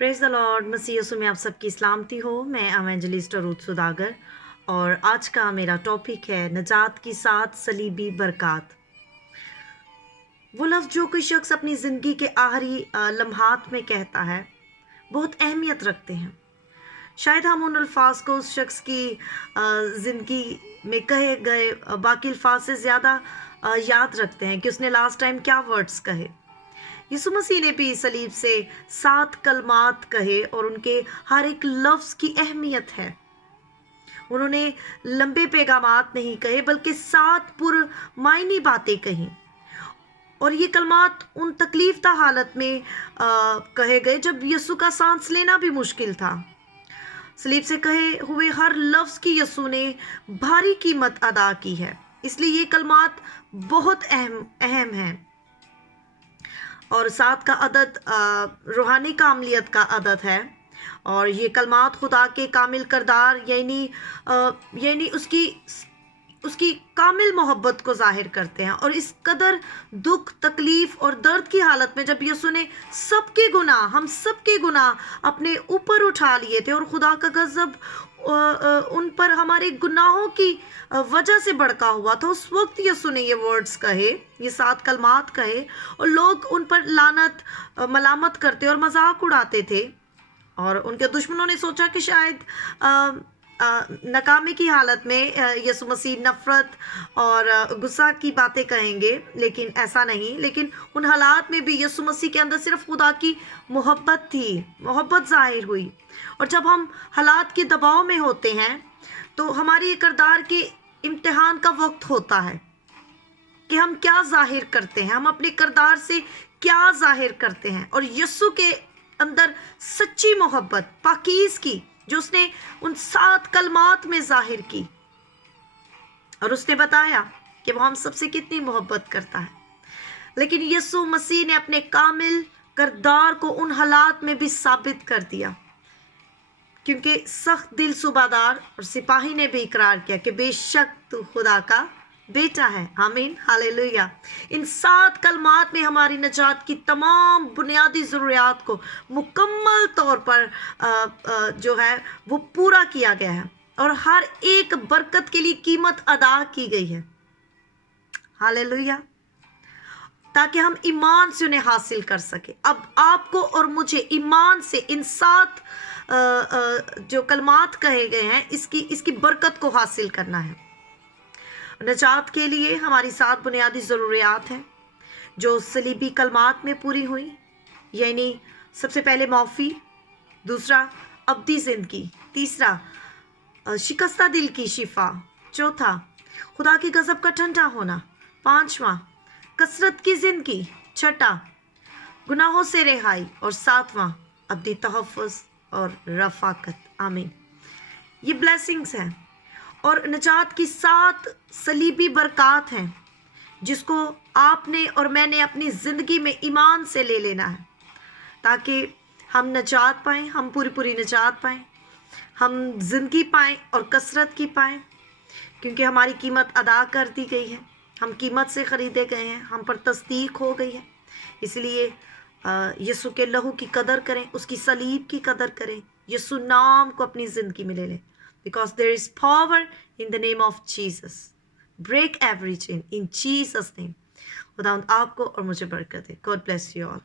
Praise the lord. मसीह यीशु में आप सबकी सलामती हो। मैं एवेंजलिस्ट रूथ सुदागर और आज का मेरा टॉपिक है नजात की 7 सलीबी बरक़ात। वो लफ्ज़ जो कोई शख्स अपनी ज़िंदगी के आखिरी लम्हात में कहता है बहुत अहमियत रखते हैं। शायद हम उन अल्फाज को उस शख्स की ज़िंदगी में कहे गए बाकी अल्फाज से ज़्यादा याद रखते हैं कि उसने लास्ट टाइम क्या वर्ड्स कहे। यीशु मसीह ने भी सलीब से 7 कलमात कहे और उनके हर एक लफ्ज़ की अहमियत है। उन्होंने लंबे पैगामात नहीं कहे बल्कि 7 पुरमायनी बातें कही और ये कलमात उन तकलीफ़दा हालत में कहे गए जब यीशु का सांस लेना भी मुश्किल था। सलीब से कहे हुए हर लफ्ज़ की यीशु ने भारी कीमत अदा की है, इसलिए ये कलमात बहुत अहम हैं। और 7 का अदद रूहानी कामलियत का अदद है और ये कलमात खुदा के कामिल करदार यानी उसकी कामिल मोहब्बत को जाहिर करते हैं। और इस कदर दुख, तकलीफ़ और दर्द की हालत में जब यीशु ने हम सबके गुनाह अपने ऊपर उठा लिए थे और खुदा का गज़ब उन पर हमारे गुनाहों की वजह से भड़का हुआ था, उस वक्त यीशु ने ये वर्ड्स कहे, ये 7 कलमात कहे और लोग उन पर लानत, मलामत करते और मजाक उड़ाते थे। और उनके दुश्मनों ने सोचा कि शायद नाकामी की हालत में यीशु मसीह नफ़रत और गुस्सा की बातें कहेंगे, लेकिन ऐसा नहीं। लेकिन उन हालात में भी यीशु मसीह के अंदर सिर्फ खुदा की मोहब्बत थी, मोहब्बत ज़ाहिर हुई। और जब हम हालात के दबाव में होते हैं तो हमारी किरदार के इम्तिहान का वक्त होता है कि हम क्या ज़ाहिर करते हैं, हम अपने किरदार से क्या ज़ाहिर करते हैं। और यीशु के अंदर सच्ची मोहब्बत, पाकीज़ की, जो उसने उन 7 कलमात में जाहिर की और उसने बताया कि वो हम सबसे कितनी मोहब्बत करता है। लेकिन यीशु मसीह ने अपने कामिल किरदार को उन हालात में भी साबित कर दिया, क्योंकि सख्त दिल सूबादार और सिपाही ने भी इकरार किया कि बेशक तू खुदा का बेटा है। आमीन, हालेलुया। इन 7 कलमात में हमारी नजात की तमाम बुनियादी ज़रूरियात को मुकम्मल तौर पर जो है वो पूरा किया गया है और हर एक बरकत के लिए कीमत अदा की गई है। हालेलुया, ताकि हम ईमान से उन्हें हासिल कर सके। अब आपको और मुझे ईमान से इन 7 जो कलमात कहे गए हैं इसकी बरकत को हासिल करना है। नजात के लिए हमारी 7 बुनियादी ज़रूरियात हैं जो सलीबी कलमात में पूरी हुई, यानी सबसे पहले माफ़ी, दूसरा अब्दी ज़िंदगी, तीसरा शिकस्ता दिल की शिफा, चौथा खुदा के गज़ब का ठंडा होना, पांचवा कसरत की ज़िंदगी, छठा गुनाहों से रिहाई और सातवां अब्दी तहफ़्फ़ुज़ और रफ़ाकत। आमीन। ये ब्लेसिंग्स हैं और नजात की 7 सलीबी बरक़ात हैं जिसको आपने और मैंने अपनी ज़िंदगी में ईमान से ले लेना है, ताकि हम नजात पाएँ, हम पूरी नजात पाएँ, हम ज़िंदगी पाएँ और कसरत की पाएँ, क्योंकि हमारी कीमत अदा कर दी गई है, हम कीमत से ख़रीदे गए हैं, हम पर तस्दीक हो गई है। इसलिए यीशु के लहू की कदर करें, उसकी सलीब की कदर करें, यीशु नाम को अपनी ज़िंदगी में ले लें। Because there is power in the name of Jesus. Break every chain in Jesus name. खुदा आपको और मुझे बरकत दे। God bless you all.